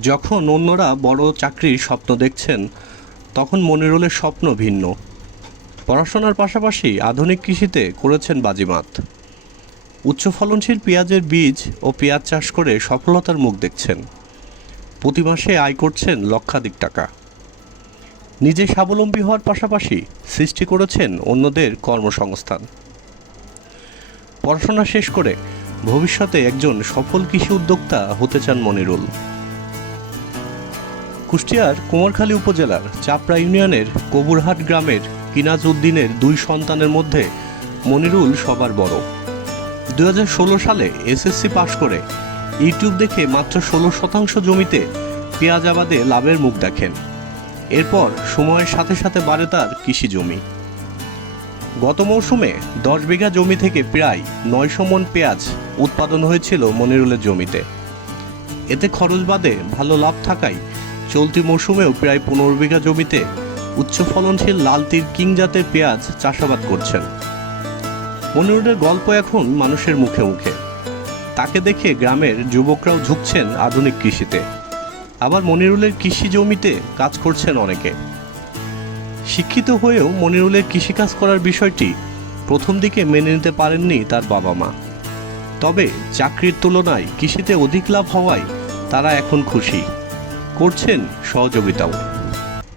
যখন অন্যরা বড় চাকরির স্বপ্ন দেখছেন, তখন মনিরুলের স্বপ্ন ভিন্ন। পড়াশোনার পাশাপাশি আধুনিক কৃষিতে করেছেন বাজিমাত। উচ্চ ফলনশীল পেঁয়াজের বীজ ও পেঁয়াজ চাষ করে সফলতার মুখ দেখছেন। প্রতি মাসে আয় করছেন লক্ষাধিক টাকা। নিজে স্বাবলম্বী হওয়ার পাশাপাশি সৃষ্টি করেছেন অন্যদের কর্মসংস্থান। পড়াশোনা শেষ করে ভবিষ্যতে একজন সফল কৃষি উদ্যোক্তা হতে চান মনিরুল। কুষ্টিয়ার কুমারখালী উপজেলার চাপড়া ইউনিয়নের কবুরহাট গ্রামের কিনাজ উদ্দিনের দুই সন্তানের মধ্যে মনিরুল সবার বড়। দুই হাজার ষোলো সালে এসএসসি পাশ করে ইউটিউব দেখে মাত্র ষোলো শতাংশ জমিতে পেঁয়াজ আবাদে লাভের মুখ দেখেন। এরপর সময়ের সাথে সাথে বাড়ে তার কৃষি জমি। গত মৌসুমে দশ বিঘা জমি থেকে প্রায় নয়শো মন পেঁয়াজ উৎপাদন হয়েছিল মনিরুলের জমিতে। এতে খরচ বাদে ভালো লাভ থাকায় চলতি মৌসুমেও প্রায় পনেরো বিঘা জমিতে উচ্চ ফলনশীল লাল তীর কিং জাতের পেঁয়াজ চাষাবাদ করছেন। মনিরুলের গল্প এখন মানুষের মুখে মুখে। তাকে দেখে গ্রামের যুবকরাও ঝুঁকছেন আধুনিক কৃষিতে। আবার মনিরুলের কৃষি জমিতে কাজ করছেন অনেকে। শিক্ষিত হয়েও মনিরুলের কৃষিকাজ করার বিষয়টি প্রথম দিকে মেনে নিতে পারেননি তার বাবা মা তবে চাকরির তুলনায় কৃষিতে অধিক লাভ হওয়ায় তারা এখন খুশি। করছেন সহযোগিতাও।